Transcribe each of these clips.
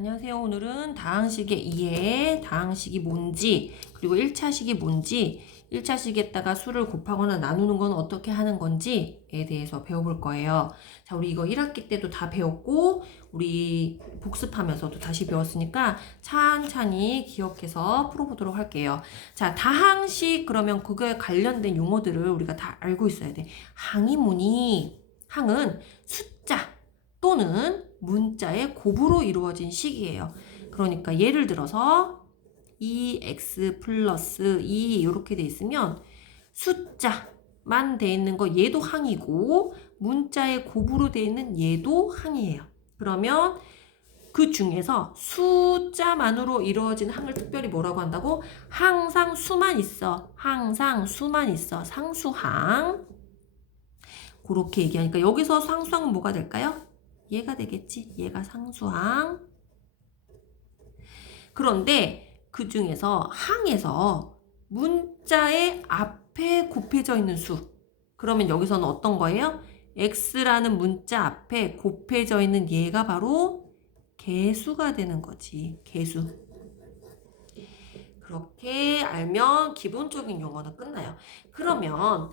안녕하세요. 오늘은 다항식의 이해, 다항식이 뭔지, 그리고 1차식이 뭔지, 1차식에다가 수를 곱하거나 나누는 건 어떻게 하는 건지에 대해서 배워볼 거예요. 자, 우리 이거 1학기 때도 다 배웠고, 우리 복습하면서도 다시 배웠으니까 찬찬히 기억해서 풀어보도록 할게요. 자, 다항식 그러면 그거에 관련된 용어들을 우리가 다 알고 있어야 돼. 항이 뭐니? 항은 숫자 또는 문자의 곱으로 이루어진 식이에요. 그러니까 예를 들어서 2x 플러스 2 이렇게 돼 있으면 숫자만 돼 있는 거 얘도 항이고 문자의 곱으로 돼 있는 얘도 항이에요. 그러면 그 중에서 숫자만으로 이루어진 항을 특별히 뭐라고 한다고? 항상 수만 있어. 항상 수만 있어. 상수항. 그렇게 얘기하니까 여기서 상수항은 뭐가 될까요? 얘가 되겠지. 얘가 상수항. 그런데 그 중에서 항에서 문자의 앞에 곱해져 있는 수. 그러면 여기서는 어떤 거예요? x라는 문자 앞에 곱해져 있는 얘가 바로 개수가 되는 거지. 개수. 그렇게 알면 기본적인 용어는 끝나요. 그러면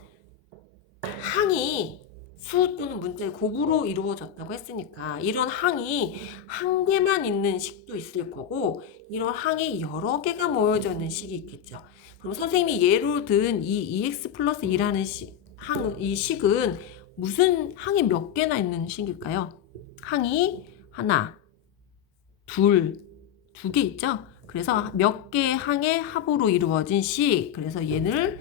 항이 수 또는 문자의 곱으로 이루어졌다고 했으니까 이런 항이 한 개만 있는 식도 있을 거고 이런 항이 여러 개가 모여져 있는 식이 있겠죠. 그럼 선생님이 예로 든 이 2x 플러스 2라는 이 식은 무슨 항이 몇 개나 있는 식일까요? 항이 하나, 둘, 두 개 있죠? 그래서 몇 개의 항의 합으로 이루어진 식. 그래서 얘를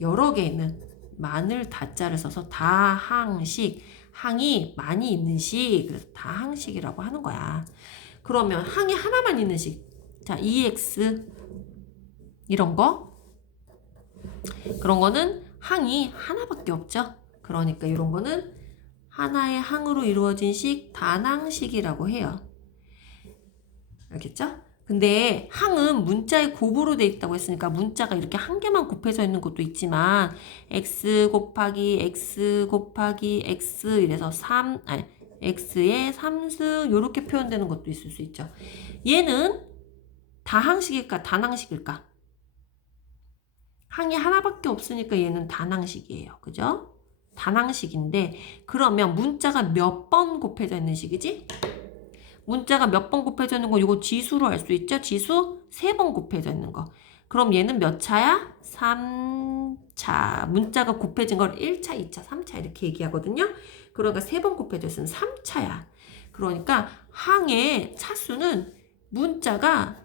여러 개 있는 만을 다자를 써서 다항식, 항이 많이 있는 식, 그래서 다항식이라고 하는 거야. 그러면 항이 하나만 있는 식, 자 2x 이런 거, 그런 거는 항이 하나밖에 없죠. 그러니까 이런 거는 하나의 항으로 이루어진 식, 단항식이라고 해요. 알겠죠? 근데 항은 문자의 곱으로 돼 있다고 했으니까 문자가 이렇게 한 개만 곱해져 있는 것도 있지만 x 곱하기 x 곱하기 x 이래서 x의 3승 이렇게 표현되는 것도 있을 수 있죠. 얘는 다항식일까 단항식일까? 항이 하나밖에 없으니까 얘는 단항식이에요. 그죠? 단항식인데 그러면 문자가 몇 번 곱해져 있는 식이지? 문자가 몇 번 곱해져 있는 거 이거 지수로 알 수 있죠? 지수 3번 곱해져 있는 거. 그럼 얘는 몇 차야? 3차. 문자가 곱해진 걸 1차, 2차, 3차 이렇게 얘기하거든요. 그러니까 3번 곱해져 있으면 3차야. 그러니까 항의 차수는 문자가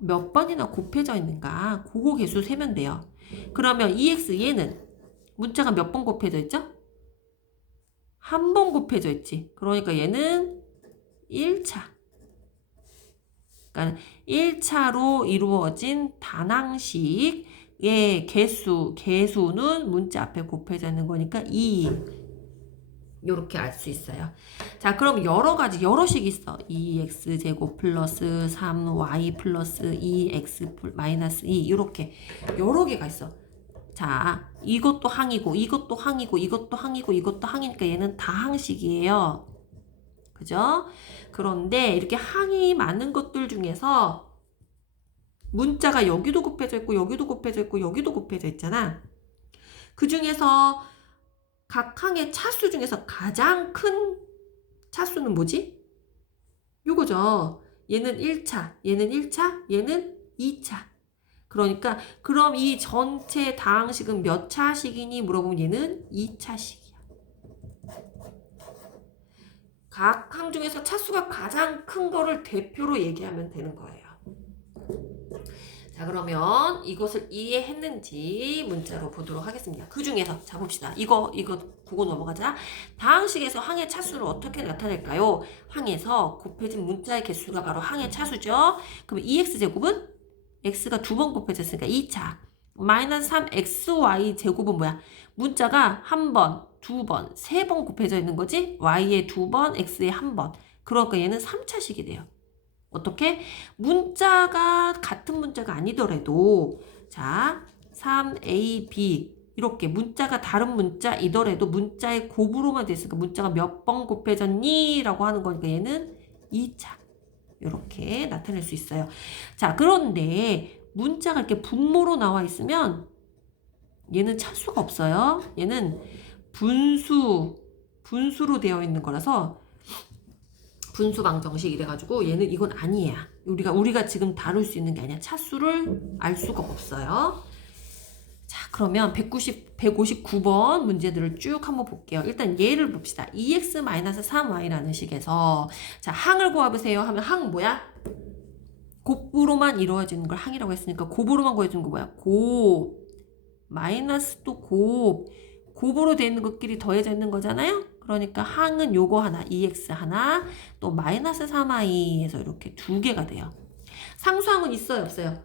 몇 번이나 곱해져 있는가 그거 개수 세면 돼요. 그러면 2x 얘는 문자가 몇 번 곱해져 있죠? 한 번 곱해져 있지. 그러니까 얘는 1차. 그러니까 1차로 이루어진 단항식의 개수는 문자 앞에 곱해져 있는 거니까 2. 이렇게 알 수 있어요. 자, 그럼 여러 식이 있어. 2x제곱 플러스 3y 플러스 2x 마이너스 2 이렇게 여러 개가 있어. 자, 이것도 항이고 이것도 항이고 이것도 항이고 이것도 항이니까 얘는 다항식이에요. 그죠? 그런데 이렇게 항이 많은 것들 중에서 문자가 여기도 곱해져 있고 여기도 곱해져 있고 여기도 곱해져 있잖아. 그 중에서 각 항의 차수 중에서 가장 큰 차수는 뭐지? 요거죠. 얘는 1차, 얘는 1차, 얘는 2차. 그러니까 그럼 이 전체 다항식은 몇 차식이니 물어보면 얘는 2차식이야. 각 항 중에서 차수가 가장 큰 거를 대표로 얘기하면 되는 거예요. 자, 그러면 이것을 이해했는지 문자로 보도록 하겠습니다. 그 중에서 자 봅시다. 이거 보고 넘어가자. 다항식에서 항의 차수를 어떻게 나타낼까요? 항에서 곱해진 문자의 개수가 바로 항의 차수죠. 그럼 2x제곱은 x가 2번 곱해졌으니까 2차. 마이너스 3xy 제곱은 뭐야? 문자가 한 번, 두 번, 3번 곱해져 있는 거지? y에 2번, x에 1번. 그러니까 얘는 3차식이 돼요. 어떻게? 문자가 같은 문자가 아니더라도 자 3ab 이렇게 문자가 다른 문자이더라도 문자의 곱으로만 됐으니까 문자가 몇 번 곱해졌니? 라고 하는 거니까 얘는 2차. 이렇게 나타낼 수 있어요. 자, 그런데 문자가 이렇게 분모로 나와 있으면 얘는 차수가 없어요. 얘는 분수로 되어 있는 거라서 분수방정식 이래가지고 얘는 이건 아니야. 우리가 지금 다룰 수 있는 게 아니야. 차수를 알 수가 없어요. 자, 그러면 159번 문제들을 쭉 한번 볼게요. 일단 얘를 봅시다. 2x-3y라는 식에서 자, 항을 구해보세요 하면 항 뭐야? 곱으로만 이루어지는 걸 항이라고 했으니까 곱으로만 구해주는 거 뭐야? 마이너스 또 곱으로 되어 있는 것끼리 더해져 있는 거잖아요. 그러니까 항은 요거 하나, 2x 하나, 또 마이너스 3y에서 이렇게 두 개가 돼요. 상수항은 있어요, 없어요?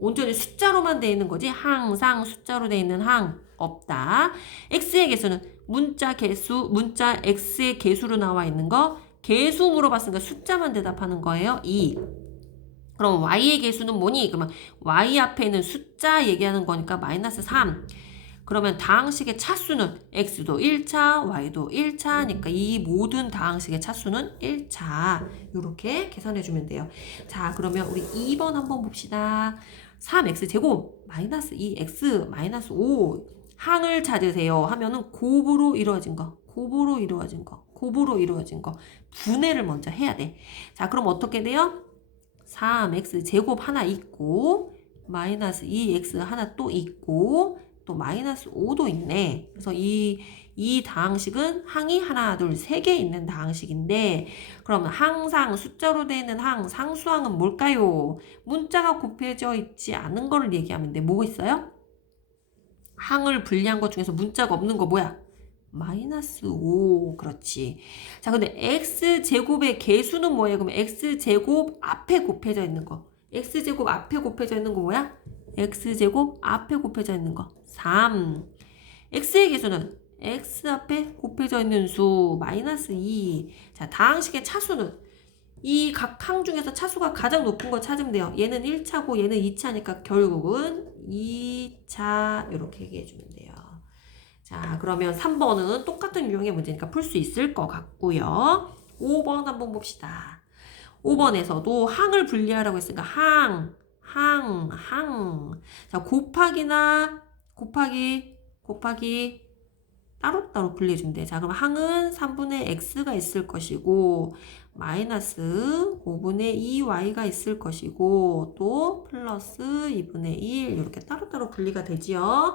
온전히 숫자로만 되어 있는 거지 항상 숫자로 되어 있는 항 없다. x의 개수는 문자 x의 개수로 나와 있는 거 개수 물어봤으니까 숫자만 대답하는 거예요. 2. 그럼 y의 개수는 뭐니? 그러면 y 앞에 있는 숫자 얘기하는 거니까 마이너스 3. 그러면 다항식의 차수는 x도 1차, y도 1차니까 이 모든 다항식의 차수는 1차. 이렇게 계산해주면 돼요. 자, 그러면 우리 2번 한번 봅시다. 3x제곱 마이너스 2x 마이너스 5 항을 찾으세요 하면은 곱으로 이루어진 거 분해를 먼저 해야 돼. 자, 그럼 어떻게 돼요? 3x제곱 하나 있고 마이너스 2x 하나 또 있고 또 마이너스 5도 있네. 그래서 이 다항식은 항이 하나, 둘, 세 개 있는 다항식인데 그러면 항상 숫자로 되어 있는 항, 상수항은 뭘까요? 문자가 곱해져 있지 않은 거를 얘기하면 돼. 뭐 있어요? 항을 분리한 것 중에서 문자가 없는 거 뭐야? 마이너스 5. 그렇지. 자, 근데 x제곱의 개수는 뭐예요? 그럼 x제곱 앞에 곱해져 있는 거. x제곱 앞에 곱해져 있는 거 뭐야? x제곱 앞에 곱해져 있는 거 3. x의 개수는 x 앞에 곱해져 있는 수 마이너스 2. 자, 다항식의 차수는 이 각 항 중에서 차수가 가장 높은 거 찾으면 돼요. 얘는 1차고 얘는 2차니까 결국은 2차 이렇게 얘기해 주면 돼요. 자, 그러면 3번은 똑같은 유형의 문제니까 풀 수 있을 것 같고요. 5번 한번 봅시다. 5번에서도 항을 분리하라고 했으니까 항. 자, 곱하기 따로따로 분리해준대. 자, 그럼 항은 3분의 x가 있을 것이고 마이너스 5분의 2y가 있을 것이고 또 플러스 2분의 1 이렇게 따로따로 분리가 되지요.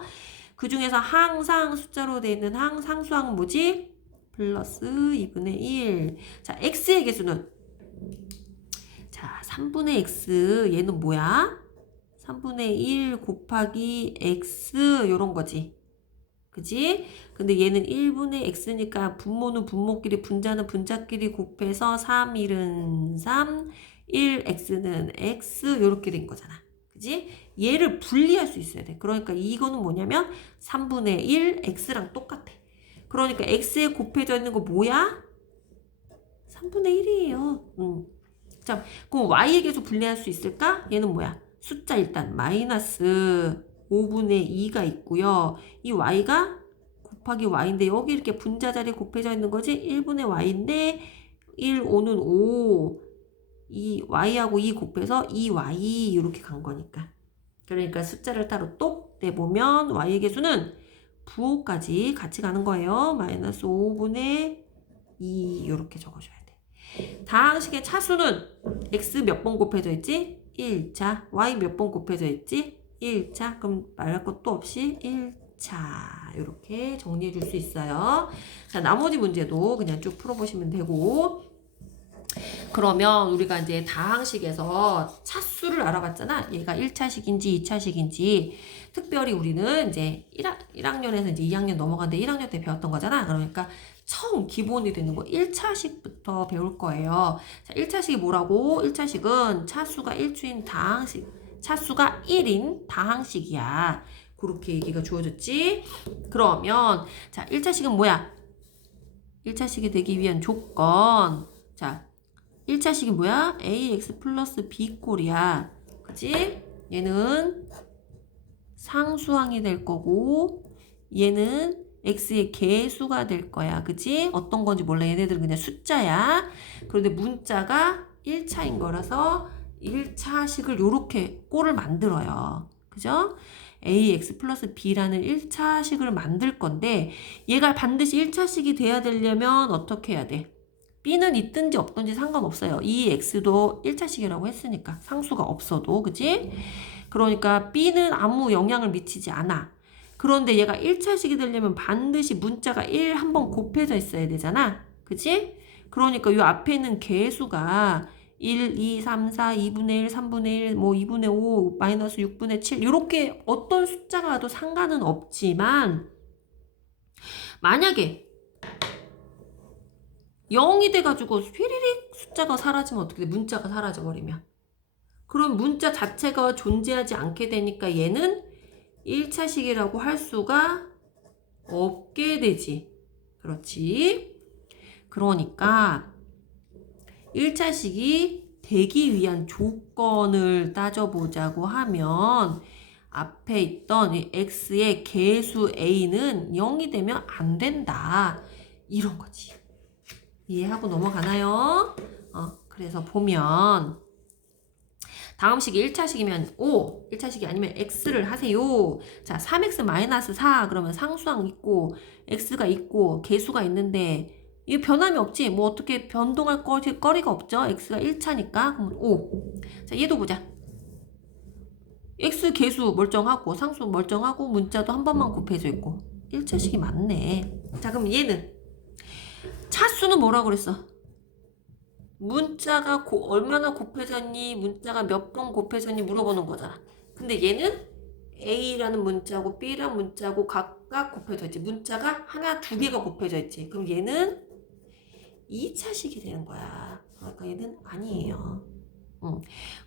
그 중에서 항상 숫자로 되어 있는 항 상수항은 뭐지? 플러스 2분의 1. 자, x의 개수는 자, 3분의 x 얘는 뭐야? 3분의 1 곱하기 x 요런 거지. 그지? 근데 얘는 1분의 x니까 분모는 분모끼리 분자는 분자끼리 곱해서 3, 1은 3, 1x는 x 요렇게 된 거잖아. 그지? 얘를 분리할 수 있어야 돼. 그러니까 이거는 뭐냐면 3분의 1 x랑 똑같아. 그러니까 x에 곱해져 있는 거 뭐야? 3분의 1이에요. 자, 그럼 y의 개수 분리할 수 있을까? 얘는 뭐야? 숫자 일단 마이너스 5분의 2가 있고요. 이 y가 곱하기 y인데 여기 이렇게 분자 자리에 곱해져 있는 거지? 1분의 y인데 1, 5는 5. 이 y하고 2 곱해서 2y 이렇게 간 거니까. 그러니까 숫자를 따로 똑 떼보면 y의 개수는 부호까지 같이 가는 거예요. 마이너스 5분의 2 이렇게 적어줘야 돼. 다항식의 차수는 x 몇 번 곱해져 있지? 1차. y 몇 번 곱해져 있지? 1차. 그럼 말할 것도 없이 1차. 이렇게 정리해 줄 수 있어요. 자, 나머지 문제도 그냥 쭉 풀어보시면 되고. 그러면 우리가 이제 다항식에서 차수를 알아봤잖아. 얘가 1차식인지 2차식인지. 특별히 우리는 이제 1학년에서 이제 2학년 넘어갔는데 1학년 때 배웠던 거잖아. 그러니까 처음 기본이 되는 거 1차식부터 배울 거예요. 자, 1차식이 뭐라고? 1차식은 차수가 1주인 다항식, 차수가 1인 다항식이야. 그렇게 얘기가 주어졌지. 그러면 자, 1차식은 뭐야? 1차식이 되기 위한 조건. 자, 1차식이 뭐야? ax 플러스 b 꼴이야. 그치? 얘는 상수항이 될 거고 얘는 x의 개수가 될 거야. 그치? 어떤 건지 몰라. 얘네들은 그냥 숫자야. 그런데 문자가 1차인 거라서 1차식을 요렇게 꼴을 만들어요. 그죠? ax 플러스 b라는 1차식을 만들 건데 얘가 반드시 1차식이 돼야 되려면 어떻게 해야 돼? b는 있든지 없든지 상관없어요. 이 x도 1차식이라고 했으니까 상수가 없어도 그치? 그러니까 b는 아무 영향을 미치지 않아. 그런데 얘가 1차식이 되려면 반드시 문자가 1 한번 곱해져 있어야 되잖아. 그치? 그러니까 이 앞에 있는 개수가 1, 2, 3, 4, 2분의 1, 3분의 1, 뭐 2분의 5, 마이너스 6분의 7 이렇게 어떤 숫자가 와도 상관은 없지만 만약에 0이 돼가지고 휘리릭 숫자가 사라지면 어떻게 돼? 문자가 사라져버리면. 그럼 문자 자체가 존재하지 않게 되니까 얘는 1차식이라고 할 수가 없게 되지. 그렇지? 그러니까 1차식이 되기 위한 조건을 따져보자고 하면 앞에 있던 이 x의 개수 a는 0이 되면 안 된다. 이런 거지. 이해하고 넘어가나요? 그래서 보면 다음 식이 1차식이면 5, 1차식이 아니면 x를 하세요. 자, 3x-4 그러면 상수항 있고 x가 있고 개수가 있는데 이 변함이 없지. 뭐 어떻게 변동할 거리가 없죠. x가 1차니까. 그럼 5. 자, 얘도 보자. x 개수 멀쩡하고 상수 멀쩡하고 문자도 한 번만 곱해져 있고 1차식이 맞네. 자, 그럼 얘는 차수는 뭐라고 그랬어? 문자가 얼마나 곱해졌니? 문자가 몇 번 곱해졌니? 물어보는 거잖아. 근데 얘는 A라는 문자고 B라는 문자고 각각 곱해져 있지. 문자가 하나, 두 개가 곱해져 있지. 그럼 얘는 2차식이 되는 거야. 그러니까 얘는 아니에요.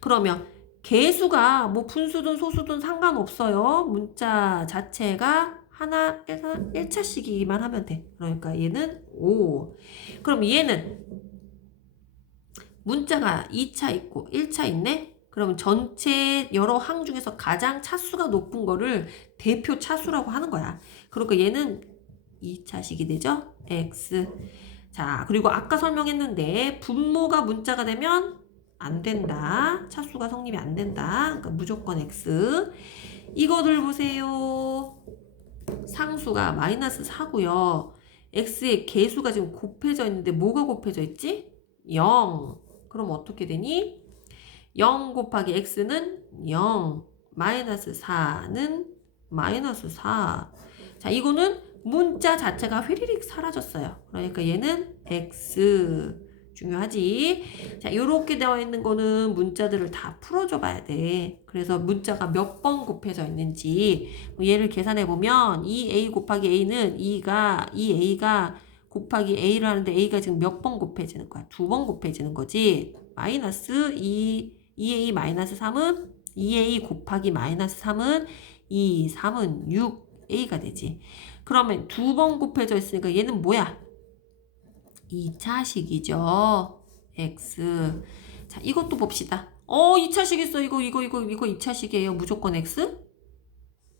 그러면 개수가 뭐 분수든 소수든 상관없어요. 문자 자체가 하나, 1차식이기만 하면 돼. 그러니까 얘는 5. 그럼 얘는 문자가 2차 있고 1차 있네? 그럼 전체 여러 항 중에서 가장 차수가 높은 거를 대표 차수라고 하는 거야. 그러니까 얘는 2차식이 되죠? x. 자, 그리고 아까 설명했는데 분모가 문자가 되면 안 된다. 차수가 성립이 안 된다. 그러니까 무조건 x. 이거들 보세요. 상수가 마이너스 4고요. x의 개수가 지금 곱해져 있는데 뭐가 곱해져 있지? 0. 그럼 어떻게 되니? 0 곱하기 x는 0, 마이너스 4는 마이너스 4. 자, 이거는 문자 자체가 휘리릭 사라졌어요. 그러니까 얘는 x. 중요하지? 자, 요렇게 되어 있는 거는 문자들을 다 풀어줘 봐야 돼. 그래서 문자가 몇 번 곱해져 있는지 얘를 계산해 보면 2a 곱하기 a는 2a가 곱하기 a를 하는데 a가 지금 몇 번 곱해지는 거야? 2번 곱해지는 거지. 마이너스 2a 마이너스 3은 2a 곱하기 마이너스 3은 2, 3은 6a가 되지. 그러면 2번 곱해져 있으니까 얘는 뭐야? 2차식이죠. x. 자, 이것도 봅시다. 2차식 있어. 이거 2차식이에요. 무조건 x?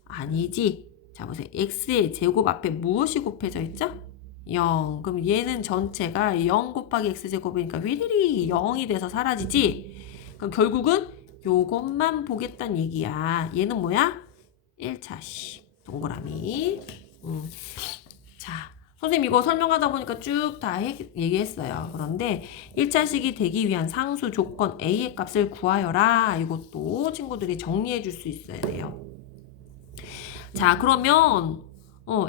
아니지. 자, 보세요. x의 제곱 앞에 무엇이 곱해져 있죠? 0. 그럼 얘는 전체가 0 곱하기 x제곱이니까 휘리리 0이 돼서 사라지지? 그럼 결국은 요것만 보겠다는 얘기야. 얘는 뭐야? 1차식. 동그라미. 자, 선생님 이거 설명하다 보니까 쭉 다 얘기했어요. 그런데 1차식이 되기 위한 상수 조건 A의 값을 구하여라. 이것도 친구들이 정리해 줄 수 있어야 돼요. 자, 그러면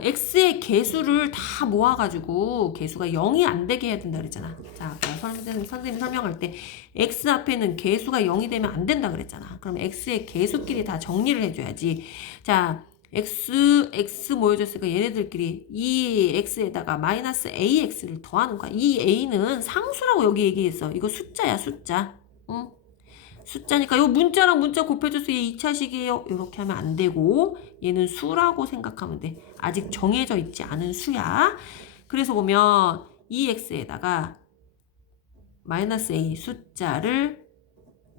x의 개수를 다 모아가지고 개수가 0이 안 되게 해야 된다 그랬잖아. 자, 선생님 설명할 때 x 앞에는 개수가 0이 되면 안 된다 그랬잖아. 그럼 x의 개수끼리 다 정리를 해줘야지. 자, x 모여졌으니까 얘네들끼리 이 x에다가 마이너스 ax를 더하는 거야. 이 a는 상수라고 여기 얘기했어. 이거 숫자야, 숫자. 응? 숫자니까 요 문자랑 문자 곱해줘서 얘 2차식이에요. 이렇게 하면 안 되고 얘는 수라고 생각하면 돼. 아직 정해져 있지 않은 수야. 그래서 보면 2x에다가 마이너스 a 숫자를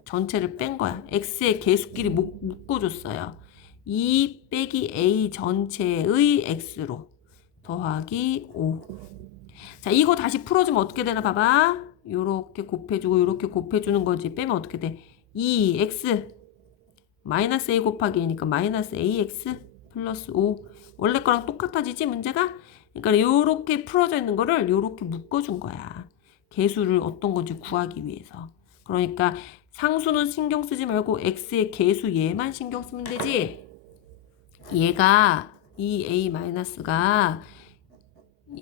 전체를 뺀 거야. x의 개수끼리 묶어줬어요. 2 빼기 a 전체의 x로 더하기 5. 자, 이거 다시 풀어주면 어떻게 되나 봐봐. 요렇게 곱해주고 요렇게 곱해주는 거지. 빼면 어떻게 돼? 2x 마이너스 a 곱하기 a니까 마이너스 ax 플러스 5. 원래 거랑 똑같아지지 문제가? 그러니까 요렇게 풀어져 있는 거를 요렇게 묶어준 거야. 개수를 어떤 건지 구하기 위해서. 그러니까 상수는 신경 쓰지 말고 x의 개수 얘만 신경 쓰면 되지. 얘가 이 a-가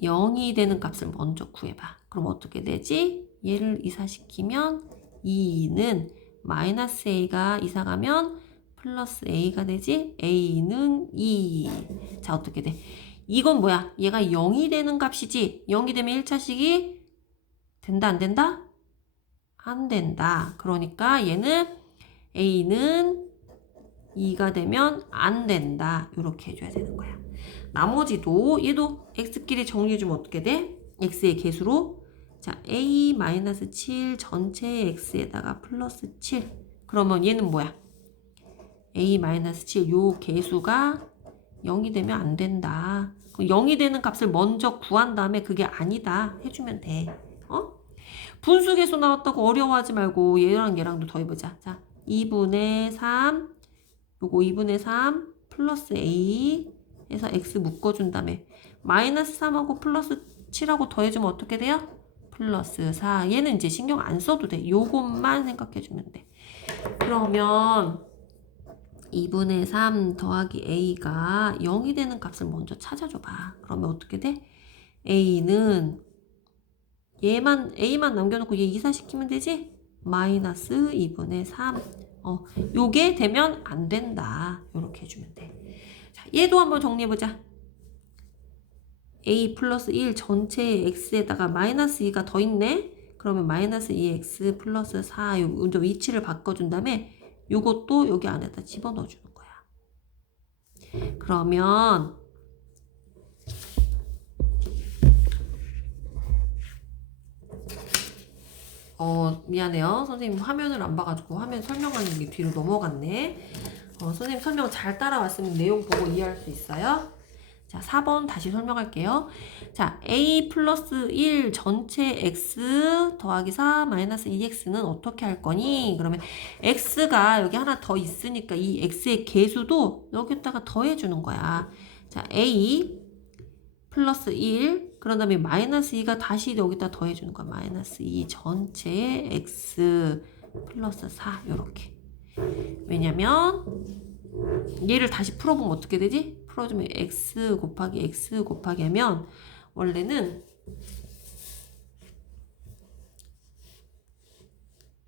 0이 되는 값을 먼저 구해봐. 그럼 어떻게 되지? 얘를 이사시키면 2는 마이너스 a가 이사가면 플러스 a가 되지? a는 2. 자, 어떻게 돼? 이건 뭐야? 얘가 0이 되는 값이지? 0이 되면 1차식이 된다, 안 된다? 안 된다. 그러니까 얘는 a는 2가 되면 안 된다. 이렇게 해줘야 되는 거야. 나머지도 얘도 x끼리 정리해주면 어떻게 돼? x의 개수로 자 a-7 전체의 x에다가 플러스 7. 그러면 얘는 뭐야? a-7 요 개수가 0이 되면 안 된다. 0이 되는 값을 먼저 구한 다음에 그게 아니다 해주면 돼. 분수계수 나왔다고 어려워하지 말고 얘랑 얘랑도 더해보자. 자 2분의 3 요거 2분의 3 플러스 a 해서 x 묶어준 다음에 마이너스 3하고 플러스 7하고 더해주면 어떻게 돼요? 플러스 4. 얘는 이제 신경 안 써도 돼. 요것만 생각해주면 돼. 그러면 2분의 3 더하기 a가 0이 되는 값을 먼저 찾아줘봐. 그러면 어떻게 돼? a는 a만 남겨놓고 얘 이사시키면 되지? 마이너스 2분의 3. 요게 되면 안 된다. 요렇게 해주면 돼. 자, 얘도 한번 정리해보자. a 플러스 1 전체의 x에다가 마이너스 2가 더 있네? 그러면 마이너스 2x 플러스 4 요 위치를 바꿔준 다음에 요것도 여기 안에다 집어넣어주는 거야. 그러면 미안해요. 선생님 화면을 안 봐가지고 화면 설명하는 게 뒤로 넘어갔네. 선생님 설명 잘 따라왔으면 내용 보고 이해할 수 있어요. 자, 4번 다시 설명할게요. 자, a 플러스 1 전체 x 더하기 4 마이너스 2x는 어떻게 할 거니? 그러면 x가 여기 하나 더 있으니까 이 x의 개수도 여기다가 더해주는 거야. 자, a 플러스 1 그런 다음에 마이너스 2가 다시 여기다 더해주는 거야. 마이너스 2 전체의 x 플러스 4 요렇게. 왜냐면 얘를 다시 풀어보면 어떻게 되지? 풀어주면 x 곱하기 하면 원래는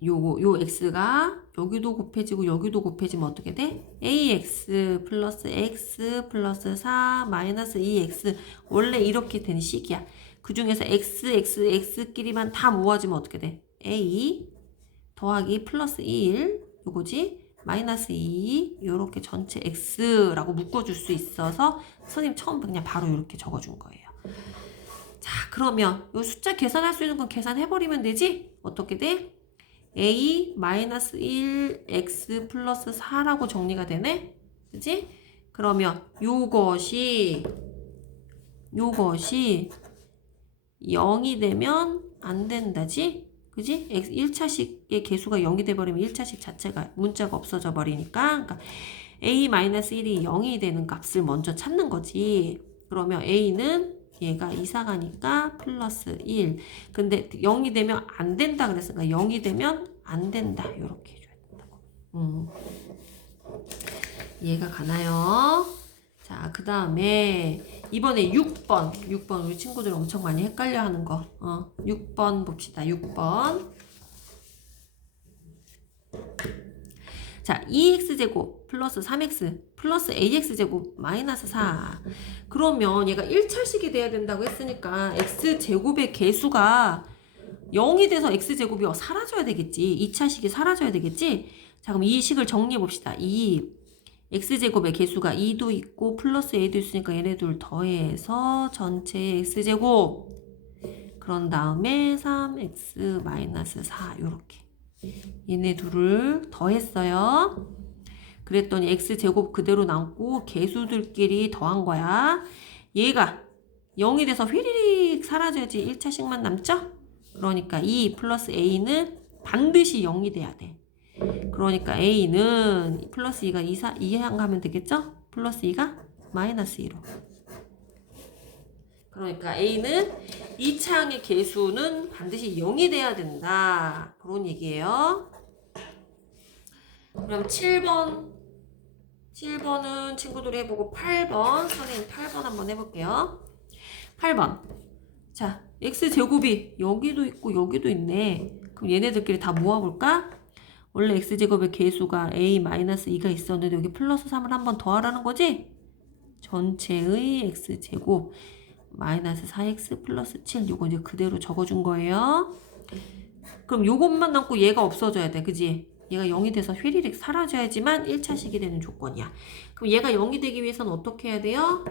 요 x가 여기도 곱해지고 여기도 곱해지면 어떻게 돼? ax 플러스 x 플러스 4 마이너스 2x 원래 이렇게 되는 식이야. 그 중에서 x끼리만 다 모아지면 어떻게 돼? a 더하기 플러스 1 요거지? 마이너스 2 요렇게 전체 x라고 묶어줄 수 있어서 선생님 처음 그냥 바로 이렇게 적어준 거예요. 자 그러면 요 숫자 계산할 수 있는 건 계산해버리면 되지? 어떻게 돼? a 마이너스 1 x 플러스 4라고 정리가 되네? 그치? 그러면 요것이 0이 되면 안 된다지? 그지? 1차식의 개수가 0이 돼버리면 1차식 자체가 문자가 없어져 버리니까 그러니까 a-1이 0이 되는 값을 먼저 찾는 거지. 그러면 a는 얘가 이사가니까 플러스 1. 근데 0이 되면 안 된다 그랬으니까 0이 되면 안 된다. 이렇게 해줘야 된다고. 이해가 가나요? 자, 그 다음에 이번에 6번 우리 친구들 엄청 많이 헷갈려 하는 거 6번 봅시다. 6번 자 2x제곱 플러스 3x 플러스 ax제곱 마이너스 4 그러면 얘가 1차식이 돼야 된다고 했으니까 x제곱의 개수가 0이 돼서 x제곱이 사라져야 되겠지. 2차식이 사라져야 되겠지. 자 그럼 이 식을 정리해 봅시다. x제곱의 개수가 2도 있고 플러스 a도 있으니까 얘네 둘 더해서 전체 x제곱 그런 다음에 3x 마이너스 4 요렇게 얘네 둘을 더했어요. 그랬더니 x제곱 그대로 남고 개수들끼리 더한 거야. 얘가 0이 돼서 휘리릭 사라져야지 1차식만 남죠? 그러니까 2 플러스 a는 반드시 0이 돼야 돼. 그러니까 a는 플러스 2가 2항하면 되겠죠? 플러스 2가 마이너스 2로. 그러니까 a는 2차항의 개수는 반드시 0이 돼야 된다. 그런 얘기예요. 그럼 7번은 친구들이 해보고 8번 선생님 8번 한번 해볼게요. 8번 자 x제곱이 여기도 있고 여기도 있네. 그럼 얘네들끼리 다 모아볼까? 원래 x제곱의 개수가 a-2가 있었는데 여기 플러스 3을 한번 더하라는 거지? 전체의 x제곱 마이너스 4x 플러스 7 요거 이제 그대로 적어준 거예요. 그럼 요것만 남고 얘가 없어져야 돼. 그지? 얘가 0이 돼서 휘리릭 사라져야지만 1차식이 되는 조건이야. 그럼 얘가 0이 되기 위해서는 어떻게 해야 돼요?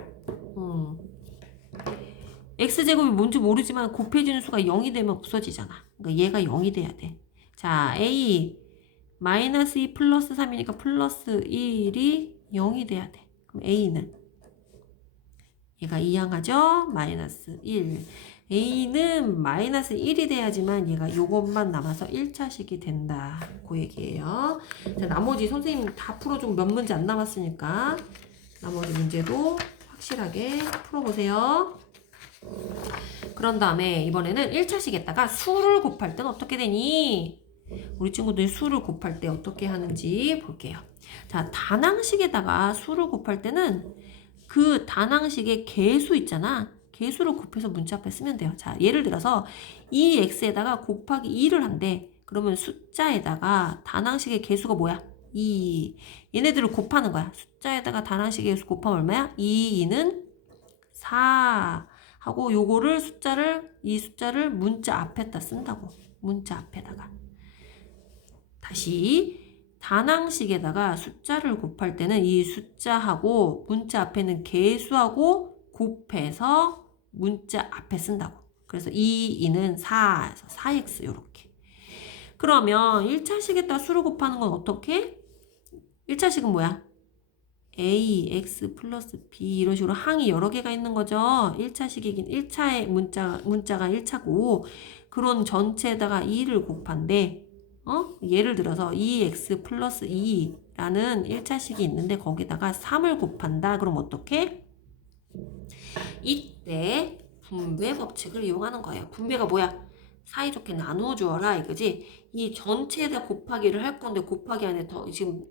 x제곱이 뭔지 모르지만 곱해지는 수가 0이 되면 없어지잖아. 그러니까 얘가 0이 돼야 돼. 자, a 마이너스 2 플러스 3이니까 플러스 1이 0이 돼야 돼. 그럼 a는 얘가 이항하죠? 마이너스 1. a는 마이너스 1이 돼야지만 얘가 요것만 남아서 1차식이 된다. 그 얘기예요. 자, 나머지 선생님 다 풀어주고 몇 문제 안 남았으니까 나머지 문제도 확실하게 풀어보세요. 그런 다음에 이번에는 1차식에다가 수를 곱할 때는 어떻게 되니? 우리 친구들이 수를 곱할 때 어떻게 하는지 볼게요. 자, 단항식에다가 수를 곱할 때는 그 단항식의 개수 있잖아. 개수를 곱해서 문자 앞에 쓰면 돼요. 자, 예를 들어서 이 x에다가 곱하기 2를 한대. 그러면 숫자에다가 단항식의 개수가 뭐야? 2. 얘네들을 곱하는 거야. 숫자에다가 단항식의 개수 곱하면 얼마야? 2, 2는 4. 하고 요거를 이 숫자를 문자 앞에다 쓴다고. 문자 앞에다가. 다시 단항식에다가 숫자를 곱할 때는 이 숫자하고 문자 앞에는 개수하고 곱해서 문자 앞에 쓴다고. 그래서 2는 4에서 4x 요렇게. 그러면 1차식에다 수를 곱하는 건 어떻게? 1차식은 뭐야? a, x 플러스 b 이런 식으로 항이 여러 개가 있는 거죠. 1차식이긴 1차의 문자가 1차고 그런 전체에다가 2를 곱한대. 예를 들어서 2x 플러스 2라는 1차식이 있는데 거기다가 3을 곱한다. 그럼 어떻게? 이때 분배 법칙을 이용하는 거예요. 분배가 뭐야? 사이좋게 나누어 주어라 이거지. 이 전체에다 곱하기를 할 건데 곱하기 안에 더 지금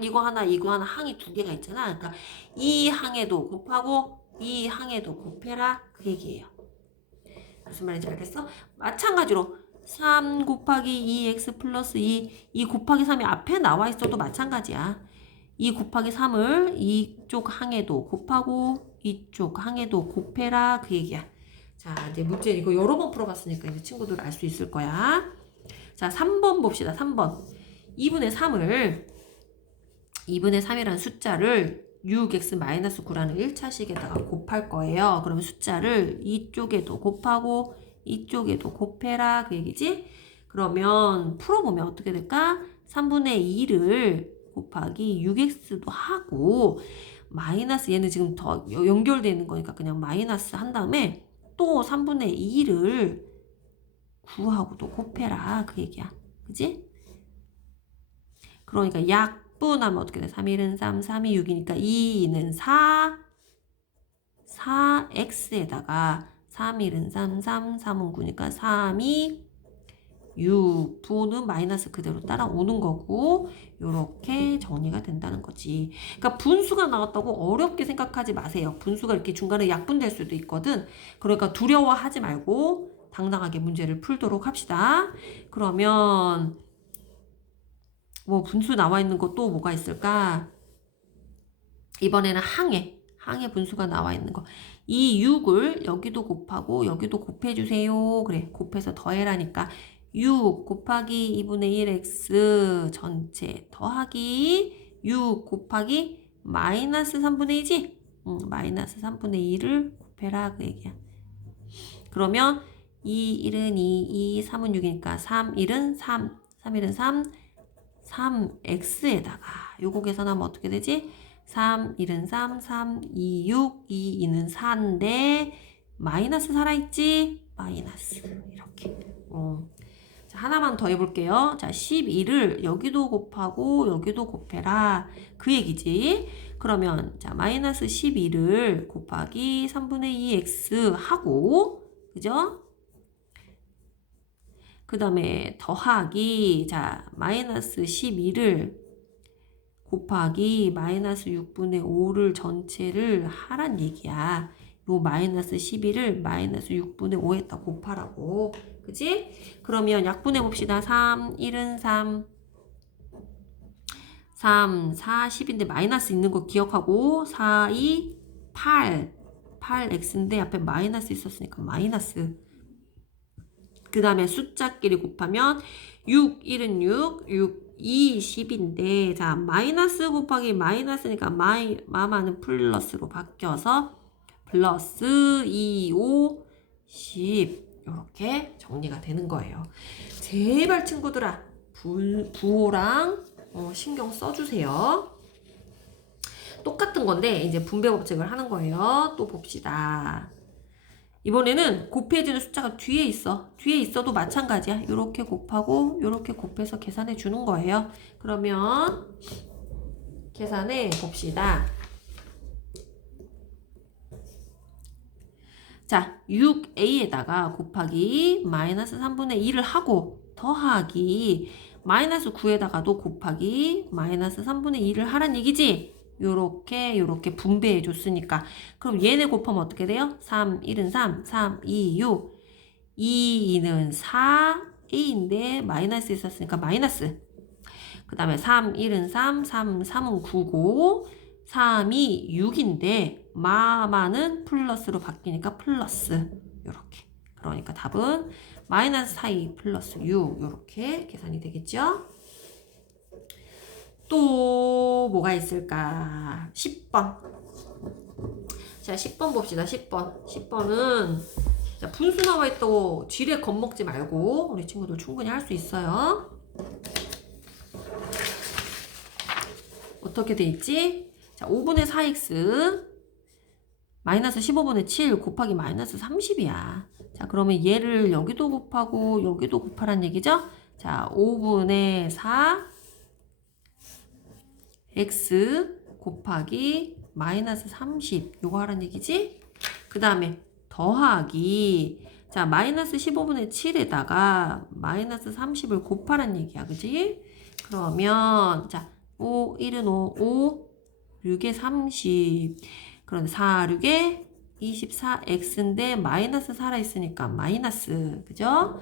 이거 하나 항이 두 개가 있잖아. 그러니까 이 항에도 곱하고 이 항에도 곱해라 그 얘기예요. 무슨 말인지 알겠어? 마찬가지로 3 곱하기 2x 플러스 2 곱하기 3이 앞에 나와 있어도 마찬가지야. 2 곱하기 3을 이쪽 항에도 곱하고 이쪽 항에도 곱해라 그 얘기야. 자, 이제 문제 이거 여러 번 풀어봤으니까 이제 친구들 알 수 있을 거야. 자, 3번 봅시다. 3번 2분의 3이라는 숫자를 6x-9라는 1차식에다가 곱할 거예요. 그러면 숫자를 이쪽에도 곱하고 이쪽에도 곱해라 그 얘기지? 그러면 풀어보면 어떻게 될까? 3분의 2를 곱하기 6x도 하고 마이너스 얘는 지금 더 연결되어 있는 거니까 그냥 마이너스 한 다음에 또 3분의 2를 9하고도 곱해라 그 얘기야. 그지? 그러니까 약분하면 어떻게 돼? 3, 1은 3, 3이 6이니까 2는 4, 4x에다가 3, 1은 3, 3, 3은 9니까 3이 6, 부는 마이너스 그대로 따라오는 거고 이렇게 정리가 된다는 거지. 그러니까 분수가 나왔다고 어렵게 생각하지 마세요. 분수가 이렇게 중간에 약분될 수도 있거든. 그러니까 두려워하지 말고 당당하게 문제를 풀도록 합시다. 그러면 뭐 분수 나와 있는 거 또 뭐가 있을까? 이번에는 항해 분수가 나와 있는 거. 이 6을 여기도 곱하고 여기도 곱해주세요. 그래, 곱해서 더해라니까 6 곱하기 2분의 1x 전체 더하기 6 곱하기 마이너스 3분의 2지? 마이너스 3분의 2를 곱해라 그 얘기야. 그러면 2, 1은 2, 3은 6이니까 3, 1은 3, 3, 1은 3, 3x에다가 요거 계산하면 어떻게 되지? 3, 1은 3, 3, 2, 6, 2, 2는 4인데 마이너스 살아있지? 마이너스 이렇게. 자, 하나만 더 해볼게요. 자, 12를 여기도 곱하고 여기도 곱해라. 그 얘기지. 그러면 자, 마이너스 12를 곱하기 3분의 2x 하고, 그죠? 그 다음에 더하기, 자, 마이너스 12를 곱하기 마이너스 6분의 5를 전체를 하란 얘기야. 요 마이너스 12를 마이너스 6분의 5에다 곱하라고. 그치? 그러면 약분해 봅시다. 3, 1은 3, 3, 4, 10인데 마이너스 있는 거 기억하고 4, 2, 8, 8x인데 앞에 마이너스 있었으니까 마이너스. 그 다음에 숫자끼리 곱하면 6, 1은 6, 6, 2, 10인데 자 마이너스 곱하기 마이너스니까 마마는 플러스로 바뀌어서 플러스 2, 5, 10 이렇게 정리가 되는 거예요. 제발 친구들아 부호랑 신경 써주세요. 똑같은 건데 이제 분배 법칙을 하는 거예요. 또 봅시다. 이번에는 곱해지는 숫자가 뒤에 있어. 뒤에 있어도 마찬가지야. 이렇게 곱하고 이렇게 곱해서 계산해 주는 거예요. 그러면 계산해 봅시다. 자, 6a에다가 곱하기 마이너스 3분의 2를 하고 더하기 마이너스 9에다가도 곱하기 마이너스 3분의 2를 하란 얘기지? 요렇게 분배해 줬으니까. 그럼 얘네 곱하면 어떻게 돼요? 3, 1은 3, 3, 2, 6. 2, 2는 4, a인데 마이너스 있었으니까 마이너스. 그 다음에 3, 1은 3, 3, 3은 9고 3이 6인데 마마는 플러스로 바뀌니까 플러스 요렇게. 그러니까 답은 마이너스 4이 플러스 6 요렇게 계산이 되겠죠? 또 뭐가 있을까? 10번. 자, 10번 봅시다. 10번. 10번은 자, 분수 나와 있다고 지레 겁먹지 말고 우리 친구들 충분히 할 수 있어요. 어떻게 돼 있지? 자, 5분의 4x 마이너스 15분의 7 곱하기 마이너스 30이야. 자, 그러면 얘를 여기도 곱하고 여기도 곱하란 얘기죠? 자, 5분의 4 x 곱하기 마이너스 30 요거 하란 얘기지? 그 다음에 더하기 자 마이너스 15분의 7에다가 마이너스 30을 곱하란 얘기야. 그지? 그러면 자 5, 1은 5, 5, 6에 30 그런데 4, 6에 24x인데 마이너스 살아있으니까 마이너스 그죠?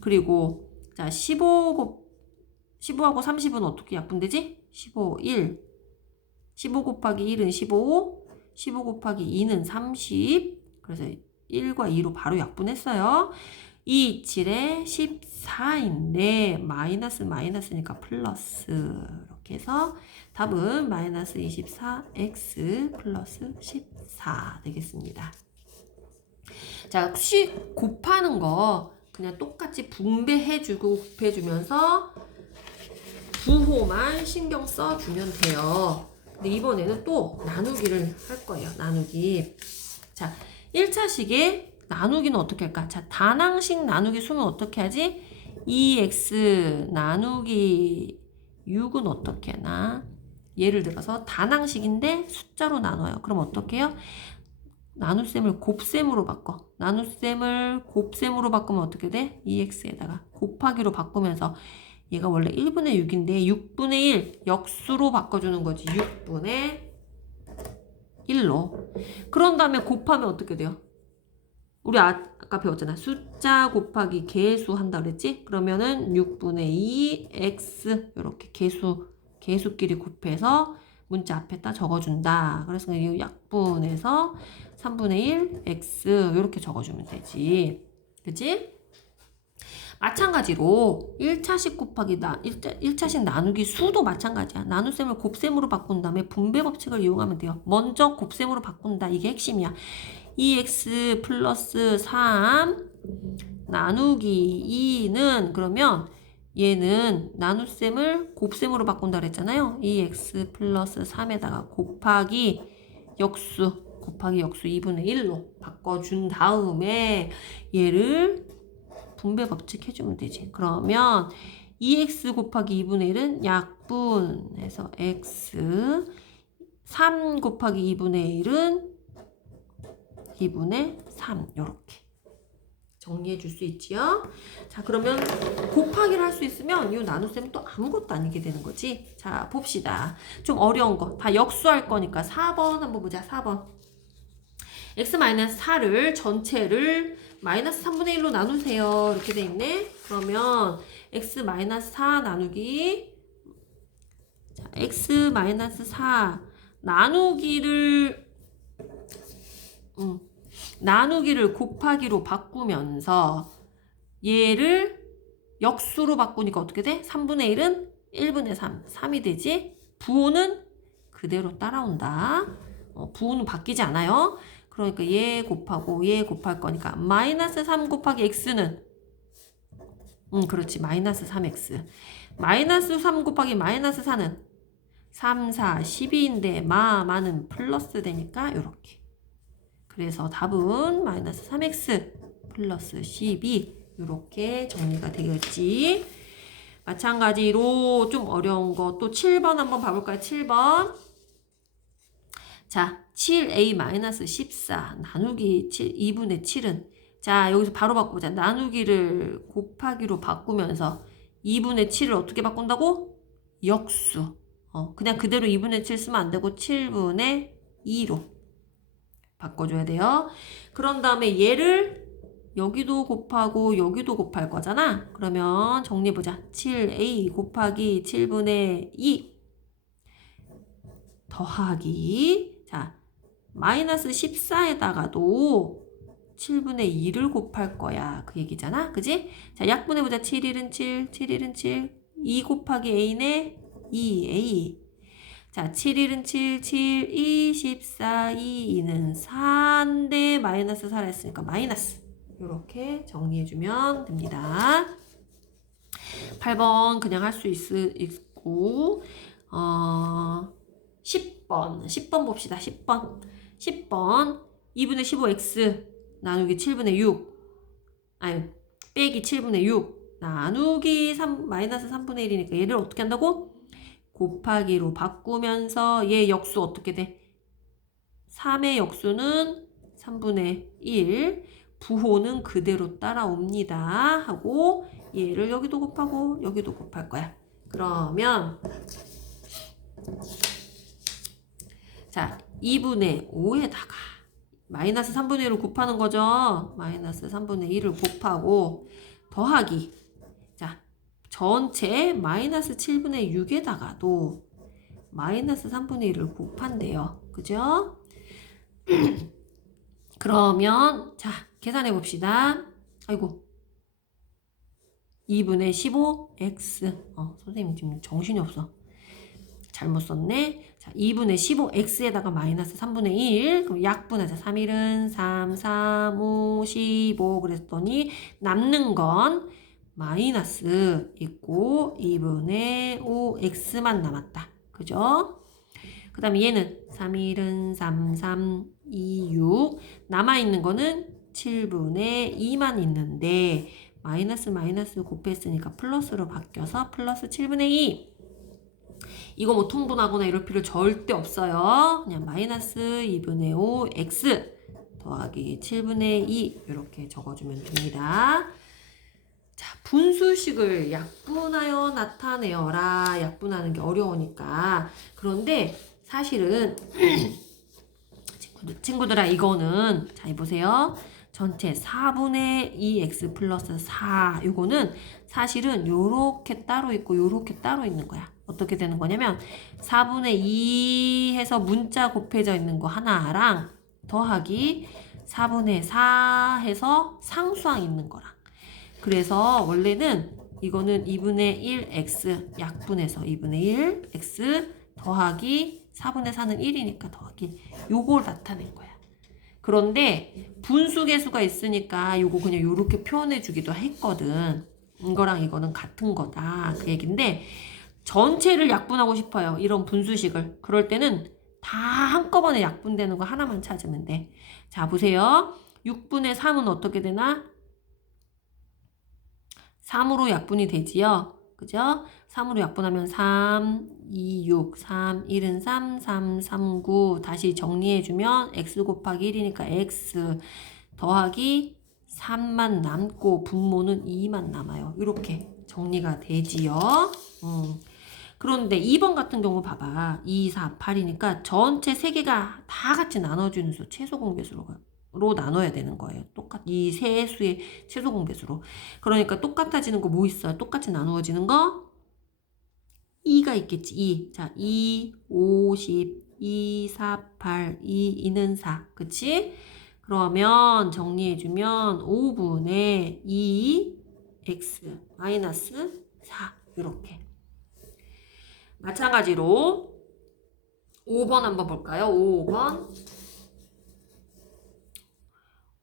그리고 자 15하고 30은 어떻게 약분되지? 15, 1 15 곱하기 1은 15 15 곱하기 2는 30 그래서 1과 2로 바로 약분했어요. 2, 7에 14인데 마이너스니까 플러스 이렇게 해서 답은 마이너스 24x 플러스 14 되겠습니다. 자, 혹시 곱하는 거 그냥 똑같이 분배해주고 곱해주면서 부호만 신경 써주면 돼요. 근데 이번에는 또 나누기를 할 거예요. 나누기. 자, 1차식에 나누기는 어떻게 할까? 자, 단항식 나누기 수는 어떻게 하지? 2x 나누기 6은 어떻게 하나? 예를 들어서 단항식인데 숫자로 나눠요. 그럼 어떻게 해요? 나눗셈을 곱셈으로 바꿔. 나눗셈을 곱셈으로 바꾸면 어떻게 돼? 2x에다가 곱하기로 바꾸면서 얘가 원래 1분의 6인데 6분의 1 역수로 바꿔주는 거지. 6분의 1로. 그런 다음에 곱하면 어떻게 돼요? 우리 아까 배웠잖아. 숫자 곱하기 개수 한다 그랬지? 그러면은 6분의 2 x 이렇게 개수끼리 곱해서 문자 앞에다 적어준다. 그래서 이 약분해서 3분의 1 x 이렇게 적어주면 되지. 그치? 마찬가지로 1차식 곱하기 1차식 나누기 수도 마찬가지야. 나눗셈을 곱셈으로 바꾼 다음에 분배 법칙을 이용하면 돼요. 먼저 곱셈으로 바꾼다. 이게 핵심이야. 2x 플러스 3 나누기 2는 그러면 얘는 나눗셈을 곱셈으로 바꾼다 그랬잖아요. 2x 플러스 3에다가 곱하기 역수 곱하기 역수 2분의 1로 바꿔준 다음에 얘를 분배 법칙 해주면 되지. 그러면 2x 곱하기 2분의 1은 약분해서 x, 3 곱하기 2분의 1은 2분의 3 이렇게 정리해 줄 수 있지요. 자, 그러면 곱하기를 할 수 있으면 이 나눗셈은 또 아무것도 아니게 되는 거지. 자, 봅시다. 좀 어려운 거 다 역수할 거니까 4번 한번 보자. 4번. x-4를 전체를 마이너스 3분의 1로 나누세요. 이렇게 돼 있네. 그러면 x-4 나누기 자, x-4 나누기를 곱하기로 바꾸면서 얘를 역수로 바꾸니까 어떻게 돼? 3분의 1은 1분의 3, 3이 되지? 부호는 그대로 따라온다. 부호는 바뀌지 않아요. 그러니까 얘 곱하고 얘 곱할 거니까 마이너스 3 곱하기 x는 그렇지. 마이너스 3x. 마이너스 3 곱하기 마이너스 4는 3, 4, 12인데 마는 플러스 되니까 이렇게. 그래서 답은 마이너스 3x 플러스 12 이렇게 정리가 되겠지. 마찬가지로 좀 어려운 거 또 7번 한번 봐볼까요? 7번. 자, 7a-14 나누기 2분의 7은 자, 여기서 바로 바꾸자. 나누기를 곱하기로 바꾸면서 2분의 7을 어떻게 바꾼다고? 역수. 그냥 그대로 2분의 7 쓰면 안 되고 7분의 2로 바꿔줘야 돼요. 그런 다음에 얘를 여기도 곱하고 여기도 곱할 거잖아. 그러면 정리해보자. 7a 곱하기 7분의 2 더하기 자 마이너스 14에다가도 7분의 2를 곱할 거야. 그 얘기잖아. 그지? 자 약분해보자. 7일은 7, 7일은 7 2 곱하기 a네 2a 자, 7일은 7, 7, 2, 14, 2는 4인데 마이너스 4를 했으니까 마이너스 이렇게 정리해주면 됩니다. 8번 그냥 할 수 있고 10번 봅시다. 10번 2분의 15x 나누기 7분의 6 아니 빼기 7분의 6 나누기 3, 마이너스 3분의 1이니까 얘를 어떻게 한다고? 곱하기로 바꾸면서 얘 역수 어떻게 돼? 3의 역수는 3분의 1 부호는 그대로 따라옵니다 하고 얘를 여기도 곱하고 여기도 곱할 거야. 그러면 자 2분의 5에다가 마이너스 3분의 1을 곱하는 거죠. 마이너스 3분의 1을 곱하고 더하기 자 전체 마이너스 7분의 6에다가도 마이너스 3분의 1을 곱한대요. 그죠? 그러면 자 계산해 봅시다. 아이고 2분의 15x 선생님 지금 정신이 없어. 잘못 썼네. 자 2분의 15x에다가 마이너스 3분의 1 그럼 약분하자. 3일은 3, 3, 5, 15 그랬더니 남는 건 마이너스 있고 2분의 5x만 남았다. 그죠? 그 다음에 얘는 3일은 3, 3, 2, 6 남아있는 거는 7분의 2만 있는데 마이너스 곱했으니까 플러스로 바뀌어서 플러스 7분의 2 이거 뭐 통분하거나 이럴 필요 절대 없어요. 그냥 마이너스 2분의 5x 더하기 7분의 2 이렇게 적어주면 됩니다. 자, 분수식을 약분하여 나타내어라. 약분하는 게 어려우니까. 그런데 사실은 친구들아 이거는 자 보세요. 전체 4분의 2x 플러스 4 이거는 사실은 요렇게 따로 있고 요렇게 따로 있는 거야. 어떻게 되는 거냐면 4분의 2 해서 문자 곱해져 있는 거 하나랑 더하기 4분의 4 해서 상수항 있는 거랑 그래서 원래는 이거는 2분의 1x 약분해서 2분의 1 x 더하기 4분의 4는 1이니까 더하기 요걸 나타낸 거야. 그런데 분수계수가 있으니까 요거 그냥 요렇게 표현해 주기도 했거든. 이거랑 이거는 같은 거다 그 얘긴데 전체를 약분하고 싶어요. 이런 분수식을. 그럴 때는 다 한꺼번에 약분되는 거 하나만 찾으면 돼. 자, 보세요. 6분의 3은 어떻게 되나? 3으로 약분이 되지요. 그죠? 3으로 약분하면 3, 2, 6, 3, 1은 3, 3, 3, 9. 다시 정리해주면 x 곱하기 1이니까 x 더하기 3만 남고 분모는 2만 남아요. 이렇게 정리가 되지요. 그런데 2번 같은 경우 봐봐. 2, 4, 8이니까 전체 3개가 다 같이 나눠주는 수, 최소 공배수로 나눠야 되는 거예요. 이 세 수의 최소 공배수로. 그러니까 똑같아지는 거 뭐 있어요? 똑같이 나누어지는 거? 2가 있겠지. 2. 자, 2, 50, 2, 4, 8, 2는 4. 그치? 그러면 정리해주면 5분의 2 x 마이너스 4 이렇게. 마찬가지로 5번 한번 볼까요? 5번.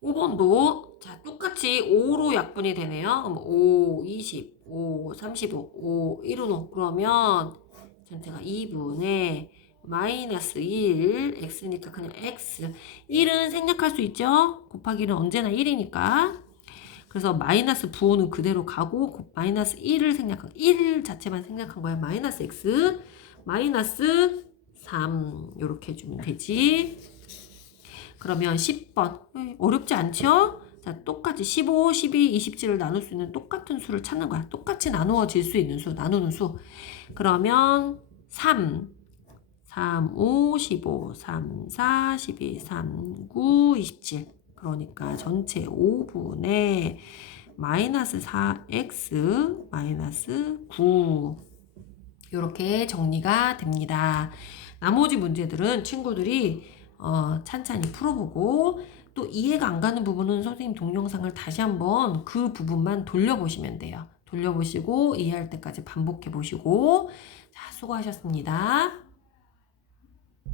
5번도 자 똑같이 5로 약분이 되네요. 그럼 5, 20, 5, 35, 5, 1은 5. 그러면 전체가 2분의 마이너스 1, x니까 그냥 x. 1은 생략할 수 있죠? 곱하기 1은 언제나 1이니까. 그래서 마이너스 부호는 그대로 가고 마이너스 1을 생략한 1 자체만 생략한 거야. 마이너스 x 마이너스 3 이렇게 해주면 되지. 그러면 10번 어렵지 않죠? 자, 똑같이 15, 12, 27을 나눌 수 있는 똑같은 수를 찾는 거야. 똑같이 나누어질 수 있는 수, 나누는 수. 그러면 3, 3, 5, 15, 3, 4, 12, 3, 9, 27. 그러니까 전체 5분의 마이너스 4x 마이너스 9 이렇게 정리가 됩니다. 나머지 문제들은 친구들이 찬찬히 풀어보고 또 이해가 안 가는 부분은 선생님 동영상을 다시 한번 그 부분만 돌려보시면 돼요. 돌려보시고 이해할 때까지 반복해 보시고 자, 수고하셨습니다.